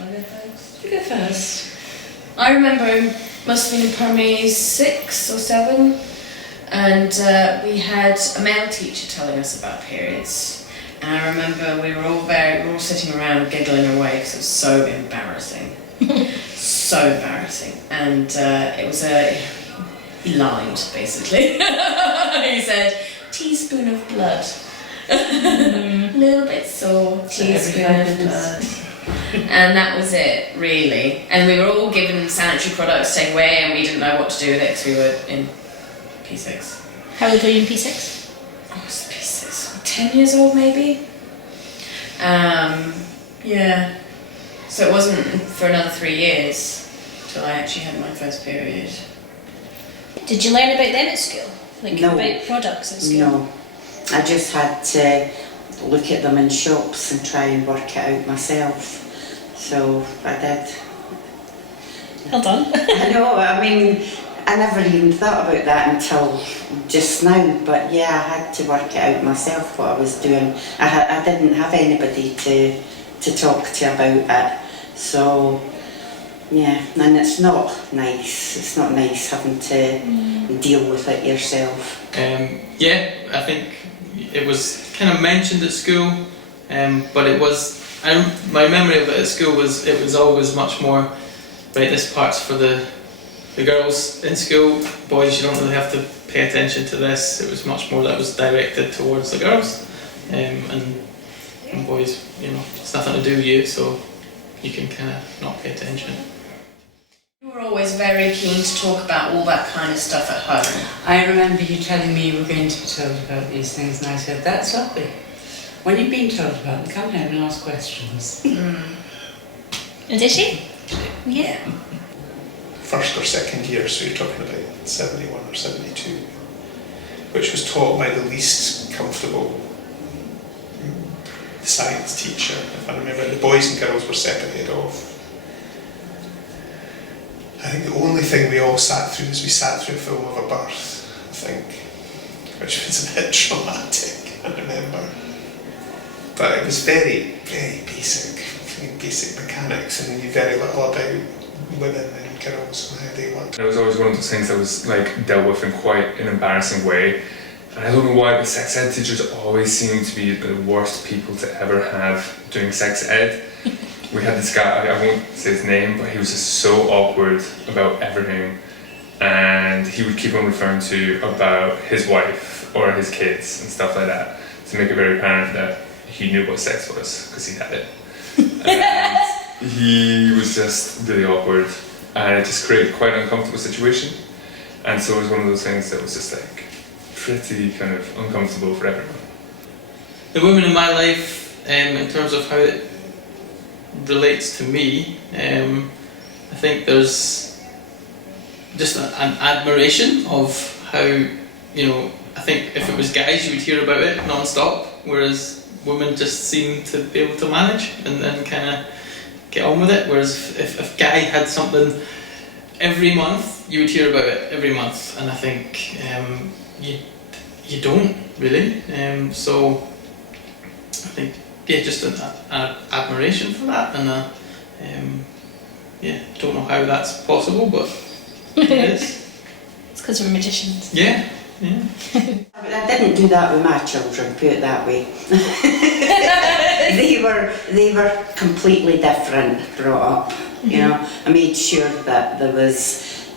Shall I go first? You go first. I remember it must have been in primary 6 or 7, and we had a male teacher telling us about periods. And I remember we were all sitting around giggling away because it was so embarrassing. So embarrassing. And he lied, basically. He said, teaspoon of blood. A little bit sore, teaspoon of blood. And that was it, really. And we were all given sanitary products taken away, and we didn't know what to do with it because we were in P6. How old were you in P6? I was P6, 10 years old maybe. Yeah. So it wasn't for another 3 years till I actually had my first period. Did you learn about them at school? Like No. about products at school? No. I just had to look at them in shops and try and work it out myself. So I did. Well done. I know, I mean, I never even thought about that until just now, but yeah, I had to work it out myself what I was doing. I didn't have anybody to talk to about it, so yeah, and it's not nice having to deal with it yourself. Yeah, I think it was kind of mentioned at school, but it was, my memory of it at school was, it was always much more, right, this part's for the girls in school, boys you don't really have to pay attention to this. It was much more that was directed towards the girls, and boys, you know, it's nothing to do with you, so you can kind of not pay attention. We were always very keen to talk about all that kind of stuff at home. I remember you telling me you were going to be told about these things, and I said, that's lovely. When you've been told about them, come home and ask questions. And did she? Yeah. First or second year, so you're talking about 71 or 72, which was taught by the least comfortable science teacher, if I remember. The boys and girls were separated off. I think the only thing we all sat through is we sat through a film of a birth, I think, which was a bit traumatic, I remember. But it was very, very basic mechanics, and knew very little about women and girls and how they worked. It was always one of those things that was like dealt with in quite an embarrassing way. And I don't know why, but sex ed teachers always seem to be the worst people to ever have doing sex ed. We had this guy, I won't say his name, but he was just so awkward about everything, and he would keep on referring to about his wife or his kids and stuff like that to make it very apparent that he knew what sex was because he had it. And he was just really awkward, and it just created quite an uncomfortable situation, and so it was one of those things that was just like pretty kind of uncomfortable for everyone. The women in my life, in terms of how it relates to me, I think there's just an admiration of how, you know, I think if it was guys you would hear about it non-stop, whereas women just seem to be able to manage and then kind of get on with it, whereas if Guy had something every month, you would hear about it every month, and I think you don't really, so I think, yeah, just an admiration for that, and yeah, don't know how that's possible, but it is. It's because we're magicians. Yeah, yeah. But I didn't do that with my children, put it that way. they were completely different brought up, you know. I made sure that there was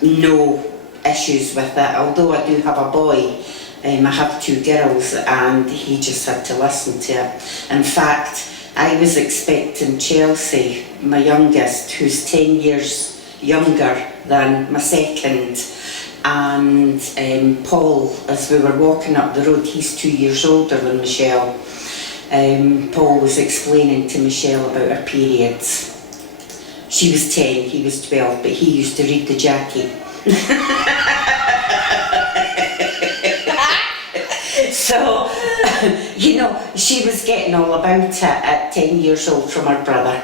no issues with it, although I do have a boy. I have 2 girls, and he just had to listen to it. In fact, I was expecting Chelsea, my youngest, who's 10 years younger than my second, and Paul, as we were walking up the road, he's 2 years older than Michelle. Paul was explaining to Michelle about her periods. She was 10, he was 12, but he used to read the Jackie. So, you know, she was getting all about it at 10 years old from her brother.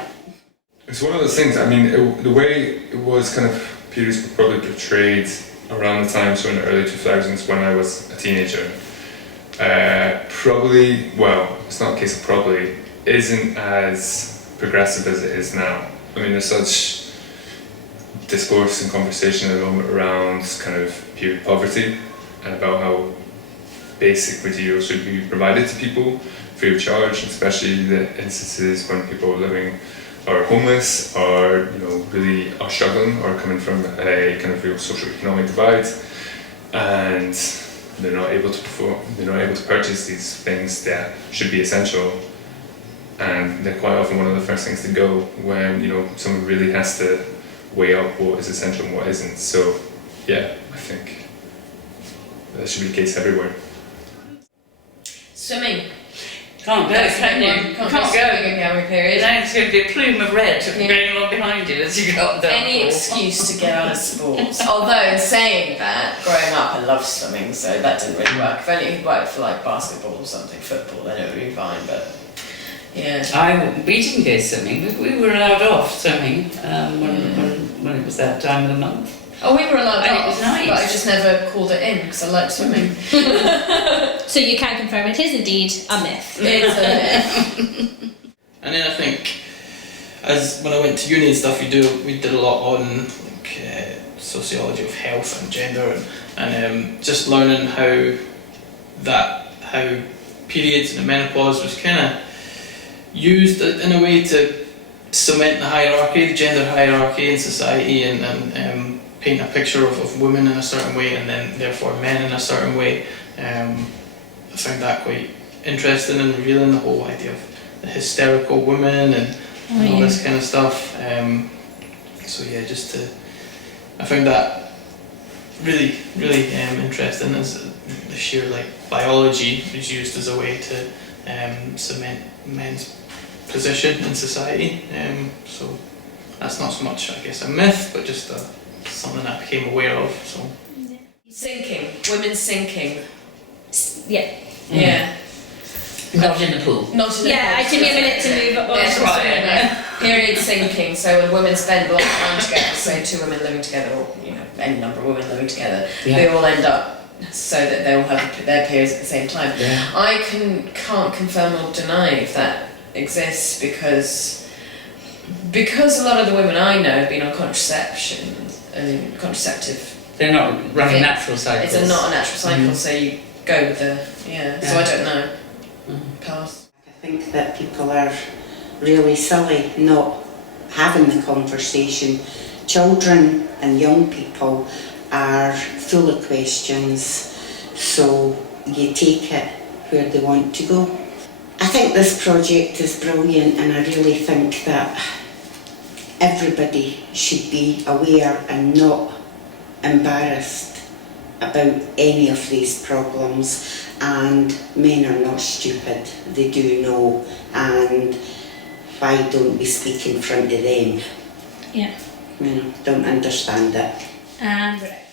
It's one of those things, I mean, the way it was kind of, periods were probably portrayed around the time, so in the early 2000s when I was a teenager, probably, well, it's not a case of probably, isn't as progressive as it is now. I mean, there's such discourse and conversation at the moment around kind of period poverty and about how basic materials should be provided to people free of charge, especially the instances when people are living are homeless or really are struggling or coming from a kind of real socio-economic divide, and they're not able to purchase these things that should be essential, and they're quite often one of the first things to go when someone really has to weigh up what is essential and what isn't. So yeah, I think that should be the case everywhere. Swimming. Can't go, can you? Can't go swimming in Gowrie period. There's going to be a plume of red going along behind you as you go up the Any excuse to get out of sports. Although, in saying that, growing up I loved swimming, so that didn't really work. If only it worked for like basketball or something, football, then it would be fine, but yeah. We didn't go swimming. We were allowed off swimming when it was that time of the month. Oh, we were allowed And off, it was nice. but I just never called it in because I liked swimming. So you can confirm it is indeed a myth. It's a myth. And then I think, as when I went to uni and stuff, we did a lot on like, sociology of health and gender, and just learning how periods and menopause was kind of used in a way to cement the hierarchy, the gender hierarchy in society, and paint a picture of women in a certain way and then therefore men in a certain way. I found that quite interesting and revealing, the whole idea of the hysterical woman and all this kind of stuff. So yeah, I found that really, really interesting, as the sheer biology was used as a way to cement men's position in society. So that's not so much, I guess, a myth, but just something I became aware of. So Sinking. Women sinking. Yeah. Yeah. Not in the pool. Not in the Yeah, pool. it took me a minute to move up. Yes, right. Period sinking. So when women spend a lot of time together, say two women living together, or any number of women living together, they all end up so that they all have their periods at the same time. Yeah. I can't confirm or deny if that exists because a lot of the women I know have been on contraceptive. They're not running Yeah. natural cycles. It's not a natural cycle, so you go with the So I don't know. Pass. I think that people are really silly not having the conversation. Children and young people are full of questions, so you take it where they want to go. I think this project is brilliant, and I really think that everybody should be aware and not embarrassed about any of these problems. And men are not stupid, they do know, and why don't we speak in front of them? Yeah. Don't understand it. And we're out.